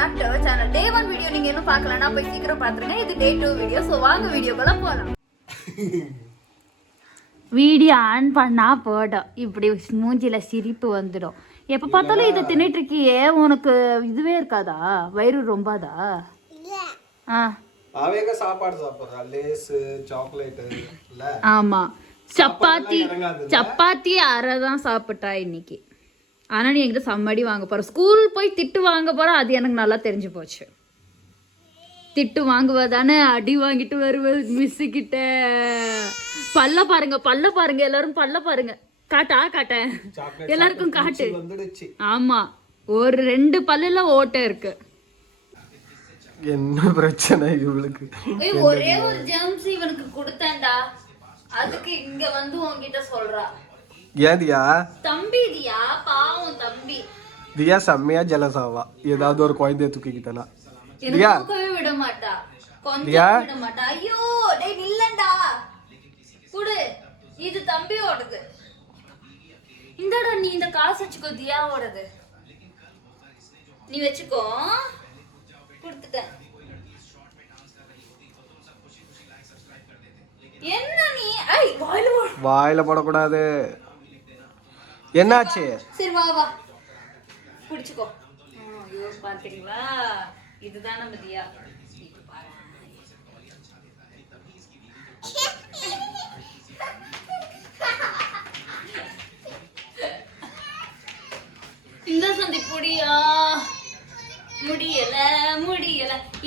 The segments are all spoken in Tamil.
Back to our channel. Day 1 video நீங்க இன்னும் பார்க்கலனா போய் சீக்கிரம் பாத்துருங்க. இது டே 2 வீடியோ. சோ வாங்க வீடியோக்குள்ள போலாம். வீடியோ ஆன் பண்ணா போடும், இப்படி மூஞ்சில சிரிப்பு வந்துடும். எப்ப பார்த்தாலும் இதை தின்னுட்டு இருக்கியே, உனக்கு இதுவே இருக்காதா? வயிறு ரொம்பாதா? அவேக சாப்பாடு சாப்பிடுறா, லேஸ் சாக்லேட் இல்ல. ஆமா, சப்பாத்தி அரை தான் சாப்பிட்டா இன்னைக்கு. ஆனா நீ என்கிட்ட சம்மடி வாங்க போற, ஸ்கூல் போய் திட்டு வாங்க போற, அது எனக்கு நல்லா தெரிஞ்சு போச்சு. திட்டு வாங்குவதானே, அடி வாங்கிட்டு வருவது மிஸ் கிட்ட. பல்ல பாருங்க எல்லாரும், பல்ல பாருங்க. காட்டேன் எல்லாருக்கும் காட்டு. ஆமா, ஒரு 2 பல்லுல ஓட்டை இருக்கு. என்ன பிரச்சனை இவளுக்கு? ஒரே ஒரு ஜெர்ம்ஸ் இவனுக்கு கொடுத்தேன்டா, அதுக்கு இங்க வந்து உன்கிட்ட சொல்றா. ஏதியா தம்பி தியா, பாவம் தம்பி தியா செம்மையா ஜெலஸாவா. ஏதாவது ஒரு குழந்தைய தூக்கிக்கிட்டனா தியா விட மாட்டா, கொஞ்சம் விட மாட்டா. ஐயோ டேய் நில்லண்டா, குடு, இது தம்பியோடது. இந்தடா நீ இந்த காசு வச்சுக்கோ, தியாவோடது நீ வச்சுக்கோ. கொடுத்துட்டேன். என்ன நீ வாயில போடக்கூடாது. என்னாச்சு? சரி வா வா குடிச்சுக்கோ. ஐயோ பாத்தீங்களா, இதுதான் நம்ம தியா. இந்த சந்தி புடியா முடியல.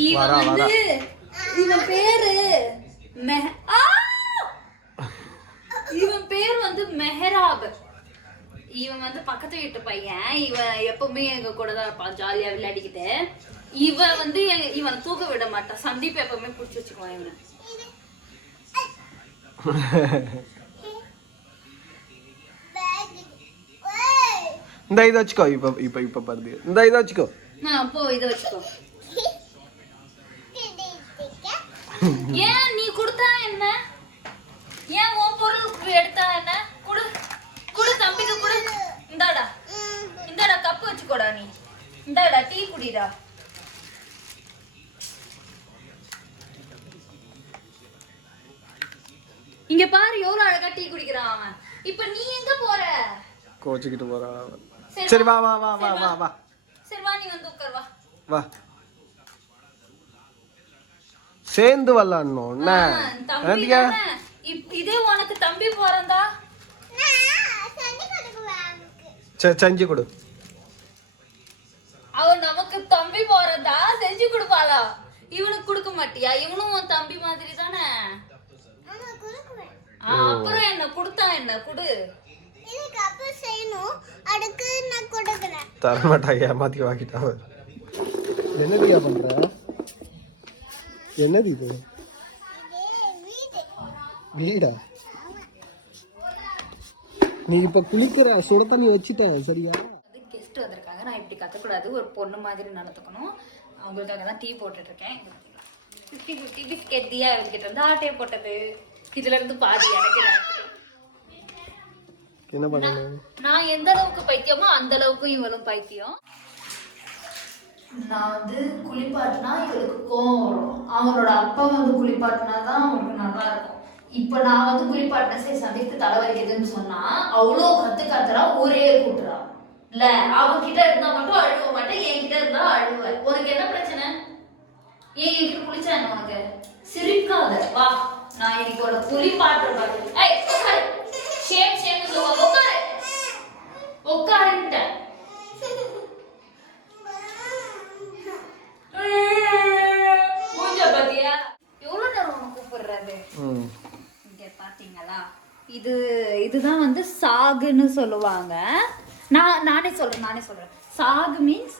இவன் பேரு இவன் பேர் வந்து மெஹராப். இவன் வந்து பக்கத்து வீட்டு பையன். இவன் எப்பவுமே எங்க கூட தான் இருப்பான், ஜாலியா விளையாடிக்கிட்டு. இவன் வந்து இவனை தூக்க விட மாட்டான். சந்தீப் எப்பவுமே புடிச்சு வச்சுக்குவான் இவனை. இந்த இதை வச்சுக்கோ. இப்ப பாருங்க, இந்த இதை வச்சுக்கோ. போ, இதை வச்சுக்கோ. ஏன் நீ கொடுத்தா என்ன? ஏன் உன் பொருள் எடுத்தா என்ன? குடு தம்பிக்கு குடு. இந்தாடா கப்பு வச்சுக்கோடா. நீ இந்தாடா டீ குடிடா. இங்க பாரு எவ்வளவு அழகா டீ குடிக்கிறான் அவன். இப்ப நீ எங்க போற? கோச்சிக்கிட்டு போறான். சரி வா வா வா வா வா வா. சரி வா, நீ வந்து உட்கார். வா வா, சேர்ந்து வரலாம்னு. இதே உனக்கு தம்பி போறந்தா செஞ்சு கொடு. அவன் நமக்கு தம்பி போறதா செஞ்சு கொடுப்பாளா? இவனுக்கு கொடுக்க மாட்டியா? இவனும் உன் தம்பி மாதிரி தானே. அப்புறம் என்ன கொடுத்தா என்ன? குடு. தரமாட்டா, ஏமாத்தி வாங்கிட்டா. என்னதியா பண்ற? என்னது இது? வீடா? நீ இப்ப குளிக்கிற சுட தண்ணி வச்சுட்டேன் சரியா? கெஸ்ட் வந்திருக்காங்க, நான் இப்படி கத்தக்கூடாது, ஒரு பொண்ணு மாதிரி நடந்துக்கணும். அவங்களுக்காக தான் டீ போட்டுட்டு இருக்கேன். 50 பிஸ்கெட் தியா கிட்ட இருந்து ஆட்டையை போட்டது. இதுல இருந்து பாதி எனக்கு. என்ன பண்ணு? நான் எந்த அளவுக்கு பைத்தியமோ அந்த அளவுக்கு இவளும் பைத்தியம். நான் வந்து குளிப்பாட்டினா இவளுக்கு கோவம் வரும். அவனோட அப்பா வந்து குளிப்பாட்டினா தான் அவனுக்கு நல்லா இருக்கும். இப்ப நான் வந்து குளிப்பாட்டின சரி சந்தித்து தலைவலிக்குதுன்னு சொன்னா அவ்வளோ கத்துறா, ஒரே கூட்டுறா. இல்ல அவகிட்ட இருந்தா மட்டும் அழுவ மாட்டேன், என்கிட்ட இருந்தா அழுவ. உனக்கு என்ன பிரச்சனை? ஏன் என்கிட்ட குளிச்சா என்ன உனக்கு? சிரிக்காத, வா நான் இன்னைக்கு ஒரு குளிப்பாட்டுறேன். உட்காருட்டேன். பாத்தியா எவ்வளவு நேரம் உனக்கு கூப்பிடுறது? இங்க பாத்தீங்களா, இதுதான் வந்து சாகுன்னு சொல்லுவாங்க. நானே சொல்றேன். சாகு மீன்ஸ்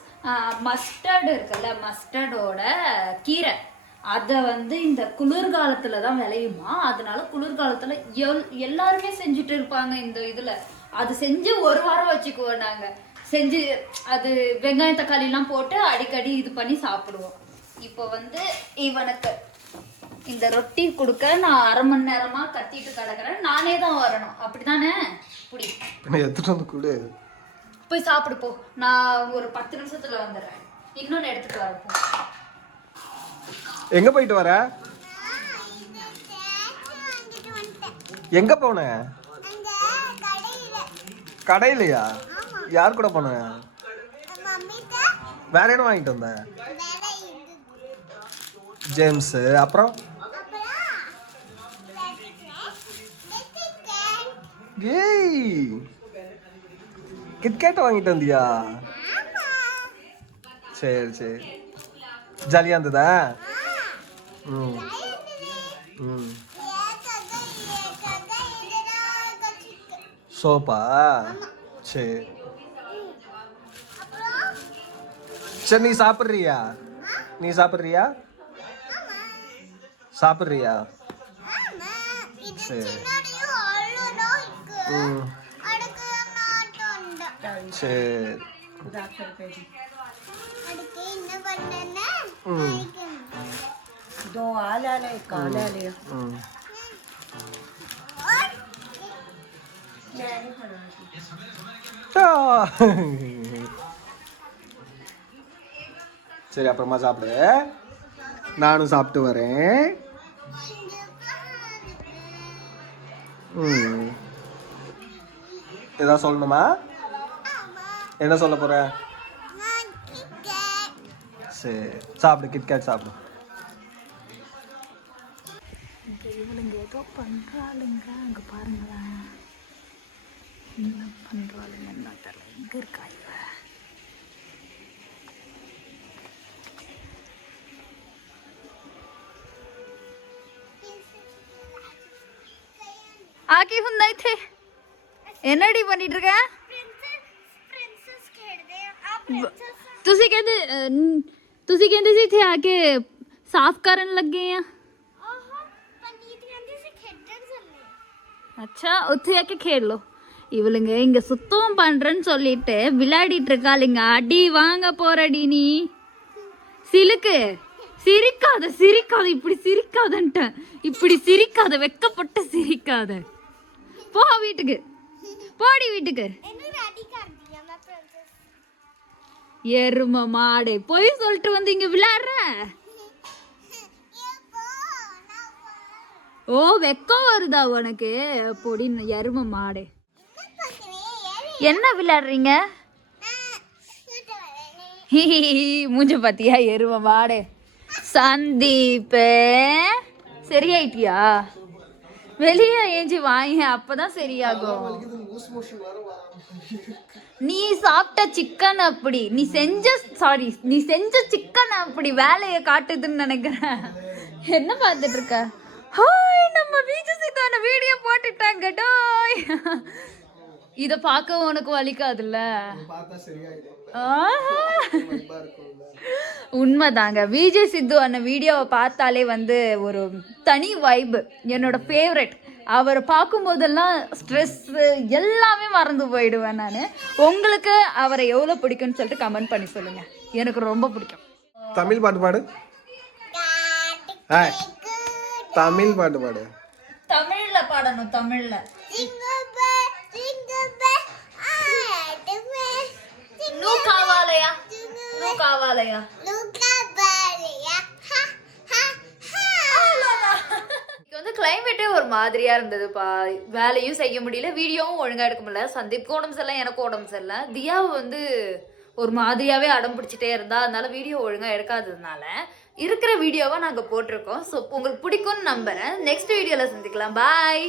மஸ்டர்டு இருக்குல்ல, மஸ்டர்டோட கீரை. அதை வந்து இந்த குளிர்காலத்துல தான் விளையுமா. அதனால குளிர்காலத்துல எல்லாருமே செஞ்சுட்டு இருப்பாங்க இந்த இதுல. அது செஞ்சு 1 வாரம் வச்சுக்குவோம் நாங்க. செஞ்சு அது வெங்காயம் தக்காளி எல்லாம் போட்டு அடிக்கடி இது பண்ணி சாப்பிடுவோம். இப்போ வந்து இவனுக்கு இந்த ரொட்டி கொடுக்க நான் 1/2 மணி நேரமா கத்திட்டு கிடக்குறேன். நானே தான் வரணும், அப்படிதானே? புடி, எடுத்துட்டு வந்து கொடு. போய் சாப்பிடு போ. நான் ஒரு 10 நிமிஷத்துல வந்துடுறேன். இன்னொன்னு எடுத்துட்டு வரப்போ. எங்க போயிட்டு வர? எங்க போன? கடையிலயா? யார் கூட போன? வேற என்ன வாங்கிட்டு வந்த? ஜேம்ஸ். அப்புறம் ஏய் கிட்கேட் வாங்கிட்டு வந்தியா? சரி சரி, ஜாலியா இருந்ததா? ம் ம். சோப்பா? சரி சரி, நீ சாப்பிட்றியா? நீ சாப்பிட்றியா? சாப்பிட்றியா? சரி. ம் சரி. ம் दो आला ले काला ले ம். சரி, அப்புறமா சாப்பிடு. நானும் சாப்பிட்டு வரேன். ம். ஏதாவது சொல்லணுமா? என்ன சொல்ல போற? சரி, சாப்பிடு, கிட்கேட் சாப்பிடு. இவளுங்க ஏதோ பண்றாளுங்க. அங்க பாருங்களேன், என்ன பண்றாளுங்க என்ன தெரியல. எங்க இருக்கா இவ? आके हुंदा इथे एनडी பண்ணிட்டு இருக்க? ਤੁਸੀਂ ਕਹਿੰਦੇ ਸੀ ਇੱਥੇ ਆ ਕੇ ਸਾਫ਼ ਕਰਨ ਲੱਗੇ ਆ। अच्छा, ਉੱਥੇ ਆ ਕੇ खेल लो. இவளுங்க இங்க சுத்தம் பண்றேன்னு சொல்லிட்டு விளையாடிட்டு இருக்காளுங்க. அடி வாங்க போறடி நீ. சிலுக்கு சிரிக்காத சிரிக்காத, இப்படி சிரிக்காதன்ட்ட, இப்படி சிரிக்காத, வெக்கப்பட்டு சிரிக்காத. போ வீட்டுக்கு, போடி வீட்டுக்கு. எரும மாடு, போய் சொல்லிட்டு வந்து இங்க விளையாடுற. ஓ, வெக்கம் வருதா உனக்கு? பொடி எரும மாடு. என்ன விளையாடுறீங்க? மூஞ்ச பாத்தியா எரும மாடு. சந்தீப், சரியாயிட்டியா? வெளியே ஏஞ்சி வாங்க, அப்பதான் சரியாகும். நீ சாப்பிட்ட சிக்கன் அப்படி, நீ செஞ்ச சிக்கன் அப்படி வேலையை காட்டுதுன்னு நினைக்கிறேன். என்ன பார்த்துட்டு இருக்க? ஹாய், நம்ம வீஜசிதான வீடியோ போட்டுட்டாங்க டோய். இத பார்க்க உனக்கு வலிக்காதுல்ல? உண்மைதாங்க. விஜய் சித்து அந்த வீடியோவை பார்த்தாலே வந்து ஒரு தனி வைப். என்னோட ஃபேவரட். அவரை பார்க்கும்போதெல்லாம் ஸ்ட்ரெஸ் எல்லாமே மறந்து போயிடுவேன் நான். உங்களுக்கு அவரை எவ்வளோ பிடிக்கும்னு சொல்லிட்டு கமெண்ட் பண்ணி சொல்லுங்க. எனக்கு ரொம்ப பிடிக்கும். தமிழ் பாட்டு பாடு. தமிழ் பாட்டு பாடு. தமிழ்ல பாடணும். தமிழ்ல காவாலயா. வந்து கிளைமேட்டே ஒரு மாதிரியா இருந்ததுப்பா. வேலையும் செய்ய முடியல, வீடியோவும் ஒழுங்கா எடுக்க முடியல. சந்தீப்க்கு உடம்பு சரியில்லை, எனக்கு உடம்பு சரியில்லை. தியாவை வந்து ஒரு மாதிரியாவே அடம் பிடிச்சிட்டே இருந்தா, அதனால வீடியோ ஒழுங்கா எடுக்காததுனால இருக்கிற வீடியோவை நாங்கள் போட்டிருக்கோம். ஸோ உங்களுக்கு பிடிக்கும்னு நம்புறேன். நெக்ஸ்ட் வீடியோவில் சந்திக்கலாம். பாய்.